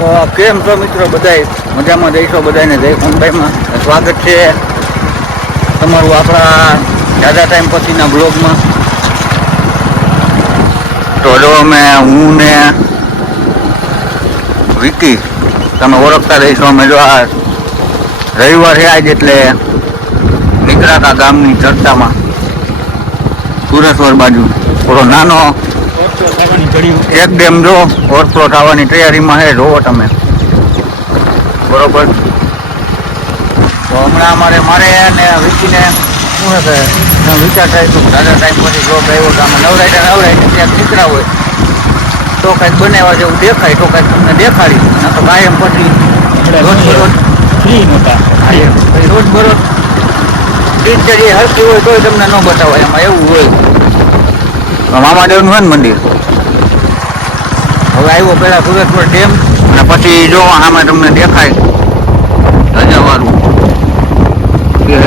તો કેમ છો મિત્રો? બધાય મજામાં જઈશો? બધાને જય કોનભાઈમાં સ્વાગત છે તમારું આપણા જાજા ટાઈમ પછીના બ્લોગમાં. તો જો અમે હું ને વિકી તમે ઓળખતા રહીશો. અમે જો આ રવિવાર છે આજ એટલે નીકળાતા ગામની ચર્ચામાં સુરેશ્વર બાજુ થોડો નાનો એક ડેમ જો ઓવરફ્લો થવાની તૈયારીમાં છે. જોવો તમે બરોબર. તો હમણાં મારે અને વિકીને શું છે વિચાર થાય તો દાદા ટાઈમ પછી જો ગયો તો અમે નવરાઈ ત્યાં નીકળ્યા હોય તો કંઈક બનાવવા જેવું દેખાય તો કંઈક તમને દેખાડી. ના તો કાયમ પછી રોજ બરોજ ફ્રી નહોતા. રોજ બરોજ દિનચર્યા હરતી હોય તોય તમને ન બતાવાય. એમાં એવું હોય મામાદેવનું હોય ને મંદિર. હવે આવ્યો પેલા સુરતપુર ડેમ અને પછી જો આમાં તમને દેખાય રજાવાળું કે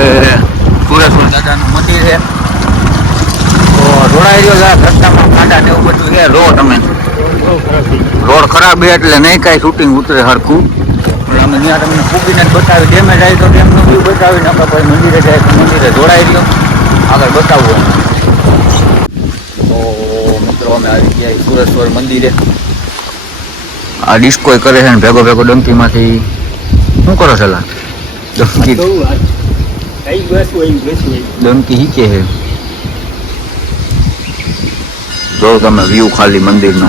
સુરેશ્વર દાદાનું મંદિર છે. તો જોડાઈ રહ્યો રસ્તામાં ખાડા ને એવું બધું છે. રો તમે રોડ ખરાબ છે એટલે નહીં કાંઈ શૂટિંગ ઉતરે હરખું. અમે ત્યાં તમને ફૂગીને જ બતાવી ડેમે જાય તો ડેમનો વ્યૂ બતાવીને આપણે પછી મંદિરે જાય તો મંદિરે જોડાઈ રહ્યો આગળ બતાવવું. તો મિત્રો અમે આવી ગયા સુરેશ્વર મંદિરે. આ ડિસ્કો કરે છે ને ભેગો ડંકીમાંથી શું કરો છો? ડંકી હીચે છે. જો તમે વ્યૂ ખાલી મંદિરનો.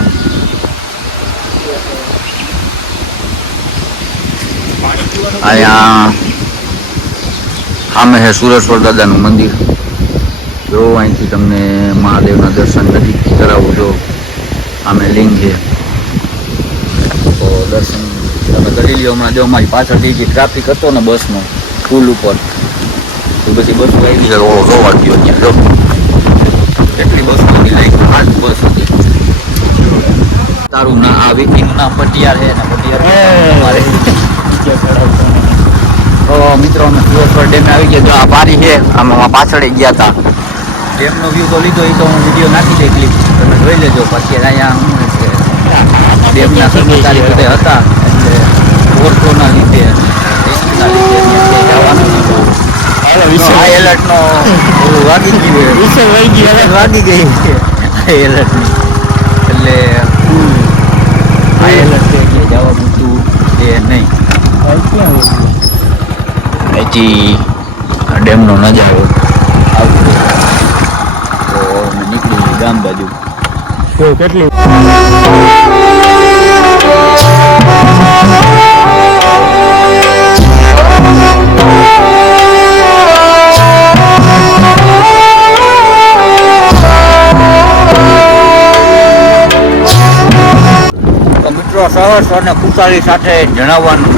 અહીંયા સામે છે સુરેશ્વર દાદાનું મંદિર. જો અહીંથી તમને મહાદેવના દર્શન નજીકથી કરાવું. જો આમે લિંગ છે તો દર્શન તમે કરી લ્યો. હમણાં જો અમારી પાછળથી જે ટ્રાફિક હતો ને બસનો પુલ ઉપર તો બધી બસો આવી છે. રોડો જોવા ગયો ત્યાં જો કેટલી બસો હતી. લાઈક 8 બસ હતી. તારું ના આ વિકીનું નામ પટિયાર છે ને પટિયાર અમારે. તો મિત્રો અમે સુરેશ્વર ડેમે આવી ગયા. જો આ પારી છે આમાં પાછળ ગયા હતા. ડેમનો વ્યૂ તો લીધો એ તો હું વિડીયો નાખી દઈ ક્લિપ તમે જોઈ લેજો. પછી અહીંયા શું છે ડેમના કર્મચારી બધા હતા એટલે ઓવરફ્લોના લીધે રિસ્કના લીધે જવાનું નહોતું. હાઈ એલર્ટનો વાગી ગયું વાગી ગઈ હાઈ એલર્ટની એટલે હાઈ એલર્ટ છે એટલે જવા મૂકતું એ નહીં. અહીંથી ડેમનો નજારો આવતો તો અમે નીકળી ગામ બાજુ. કેટલી સવારને ખુશાલી સાથે જણાવવાનું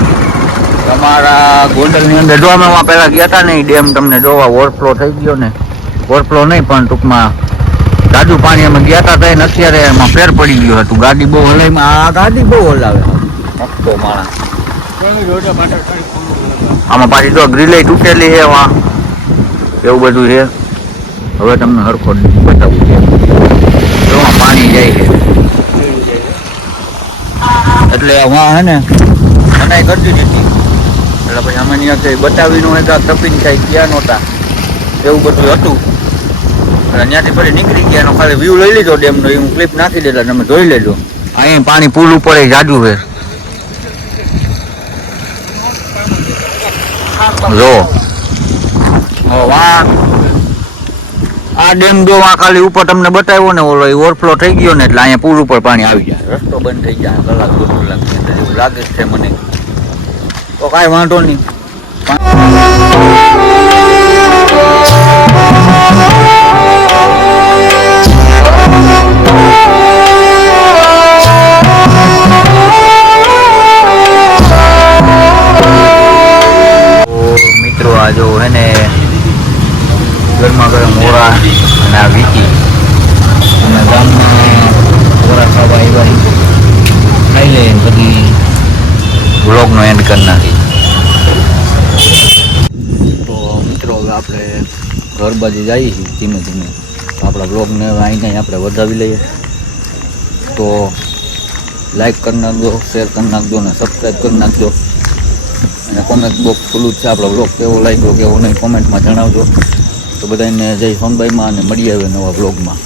તમારા ગોંડલની અંદર જો અમે પહેલા ગયા હતા ને ડેમ તમને જોવા ઓવરફ્લો થઈ ગયો ને. ઓવરફ્લો નહીં પણ ટૂંકમાં જાજુ પાણી અમે ગયા હતા ને અત્યારે એમાં ફેર પડી ગયો હતું. ગાડી બહુ હલાઈમાં આ ગાડી બહુ હલાવે મસ્તો માણસ. આમાં પાછી જો ગ્રીલે તૂટેલી છે એમાં એવું બધું છે. હવે તમને હરખો બતાવું છે. જોવા પાણી જાય છે એટલે આમાં હે ને મનાઈ કરતી નથી એટલે પછી અમે ત્યાં બતાવીનું હોય તો તપીને કાંઈ ગયા નહોતા એવું બધું હતું. એટલે ત્યાંથી ફરી નીકળી ગયા. એનો ખાલી વ્યૂ લઈ લીધો ડેમનો. એ હું ક્લિપ નાખી દેતા તમે જોઈ લેજો. અહીં પાણી પુલ ઉપર જાજુ છે જો. આ ડેમ જો આ ખાલી ઉપર તમને બતાવ્યો ને ઓલો ઓવરફ્લો થઈ ગયો ને એટલે અહીંયા પુલ ઉપર પાણી આવી જાય. રસ્તો બંધ થઈ જાય કલાક 2 કલાક એવું લાગે છે મને. તો કાંઈ વાંધો નહીં. મિત્રો આ જો હે ને ગરમા ગરમ ઓરા અને આ વિકી અને ગામમાં ઓરા ખાવા આવ્યા ખાઈ લે પછી વ્લોગનો એન્ડ કરી નાખી. તો મિત્રો હવે આપણે ઘર બાજુ જઈએ છીએ ધીમે ધીમે. આપણા વ્લોગને અહીં કંઈ આપણે વધાવી લઈએ. તો લાઈક કરી નાખજો, શેર કરી નાખજો અને સબસ્ક્રાઈબ કરી નાખજો. અને કોમેન્ટ બોક્સ ખુલ્લું જ છે, આપણો બ્લોગ કેવો લાગ્યો કેવો નહીં કોમેન્ટમાં જણાવજો. તો બધાને જય સોનબાઈમાં અને મળી આવે નવા બ્લોગમાં.